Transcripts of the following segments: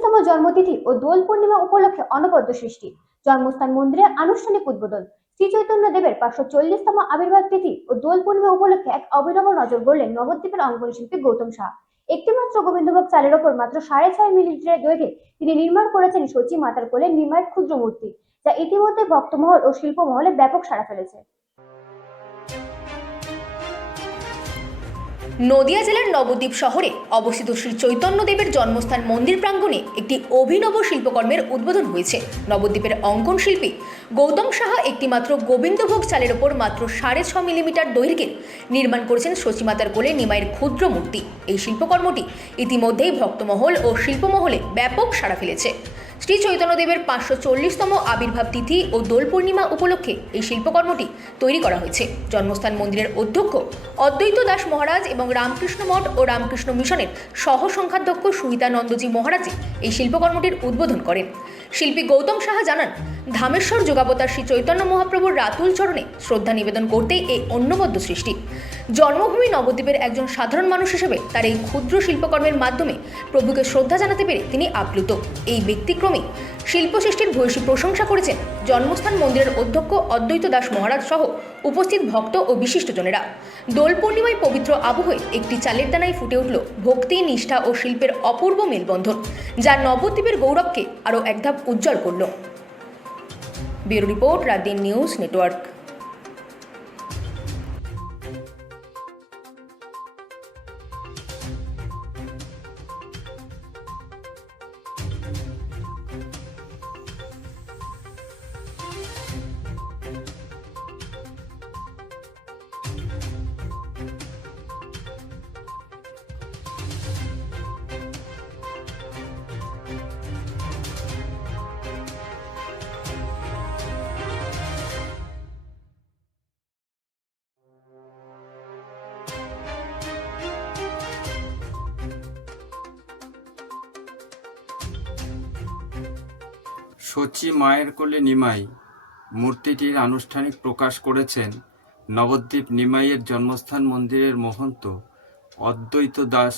40তম জন্মতিথি ও দোল পূর্ণিমা উপলক্ষে অনবদ্য সৃষ্টি, জন্মস্থান মন্দিরের আনুষ্ঠানিক উদ্বোধন। শ্রী চৈতন্য দেবের 540তম আবির্ভাব তিথি ও দোল পূর্ণিমা উপলক্ষে এক অভিনব নজর গড়লেন নবদ্বীপের অঙ্কন শিল্পী গৌতম সাহা। একটিমাত্র গোবিন্দভোগ চালের ওপর মাত্র 6.5 মিলিলিটারের দৈর্ঘ্যে তিনি নির্মাণ করেছেন সচি মাতার কোলে নিমাইয়ের ক্ষুদ্র মূর্তি, যা ইতিমধ্যে ভক্তমহল ও শিল্প মহলে ব্যাপক সাড়া ফেলেছে। নদিয়া জেলার নবদ্বীপ শহরে অবস্থিত শ্রী চৈতন্যদেবের জন্মস্থান মন্দির প্রাঙ্গণে একটি অভিনব শিল্পকর্মের উদ্বোধন হয়েছে। নবদ্বীপের অঙ্কন শিল্পী গৌতম সাহা একটিমাত্র গোবিন্দভোগ চালের ওপর মাত্র 6.5 মিলিমিটার দৈর্ঘ্যের নির্মাণ করেছেন সচিমাতার কোলে নিমাইয়ের ক্ষুদ্র মূর্তি। এই শিল্পকর্মটি ইতিমধ্যেই ভক্তমহল ও শিল্পমহলে ব্যাপক সাড়া ফেলেছে। শ্রী চৈতন্যদেবের 540তম আবির্ভাব তিথি ও দোল পূর্ণিমা উপলক্ষে এই শিল্পকর্মটি তৈরি করা হয়েছে। জন্মস্থান মন্দিরের অধ্যক্ষ অদ্বৈত দাস মহারাজ এবং রামকৃষ্ণ মঠ ও রামকৃষ্ণ মিশনের সহ সংখ্যাধ্যক্ষ সুহিতানন্দজি মহারাজি এই শিল্পকর্মটির উদ্বোধন করেন। শিল্পী গৌতম সাহা জানান, ধামেশ্বর যুগাবতার শ্রী চৈতন্য মহাপ্রভুর রাতুল চরণে শ্রদ্ধা নিবেদন করতেই এই অন্নবদ্য সৃষ্টি। জন্মভূমি নবদ্বীপের একজন সাধারণ মানুষ হিসেবে তার এই ক্ষুদ্র শিল্পকর্মের মাধ্যমে প্রভুকে শ্রদ্ধা জানাতে পেরে তিনি আপ্লুত। এই ব্যক্তিক্রমে শিল্পসৃষ্টির ভূয়সী প্রশংসা করেছেন জন্মস্থান মন্দিরের অধ্যক্ষ অদ্বৈত দাস মহারাজ সহ উপস্থিত ভক্ত ও বিশিষ্টজনেরা। দোল পূর্ণিমায় পবিত্র আবহে একটি চালের দানায় ফুটে উঠল ভক্তি, নিষ্ঠা ও শিল্পের অপূর্ব মেলবন্ধন, যা নবদ্বীপের গৌরবকে আরও একধাপ উজ্জ্বল করল। Bureau report, রাতদিন news network. Sachi মায়ের কোলে নিমাই মূর্তিটির আনুষ্ঠানিক প্রকাশ করেছেন নবদ্বীপ নিমাইয়ের জন্মস্থান মন্দিরের মহন্ত অদ্বৈত দাস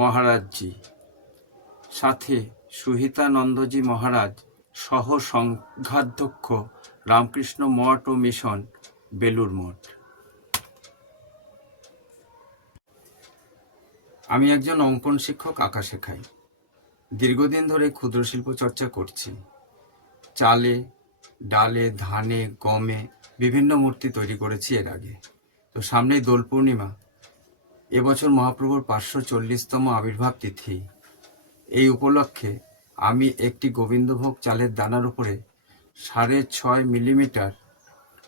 মহারাজজি, সাথে সুহিতানন্দজি মহারাজ সহ সংঘাধ্যক্ষ রামকৃষ্ণ মঠ ও মিশন, বেলুড় মঠ। আমি একজন অঙ্কন শিক্ষক, আঁকা শেখাই। দীর্ঘদিন ধরে ক্ষুদ্র শিল্প চর্চা করছি। চালে, ডালে, ধানে, গমে বিভিন্ন মূর্তি তৈরি করেছি এর আগে। তো সামনেই দোল পূর্ণিমা, এবছর মহাপ্রভুর 540তম আবির্ভাব তিথি। এই উপলক্ষে আমি একটি গোবিন্দভোগ চালের দানার উপরে 6.5 মিলিমিটার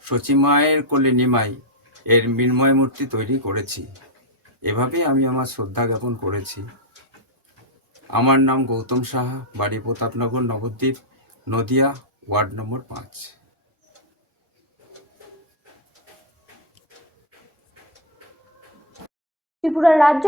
সচিমায়ের কোলে নিমাই এর মৃন্ময় মূর্তি তৈরি করেছি। এভাবেই আমি আমার শ্রদ্ধা জ্ঞাপন করেছি। আমার নাম গৌতম সাহা, বাড়ি প্রতাপনগর, নবদ্বীপ, নদিয়া, ওয়ার্ড নম্বর 5। ত্রিপুরার রাজ্য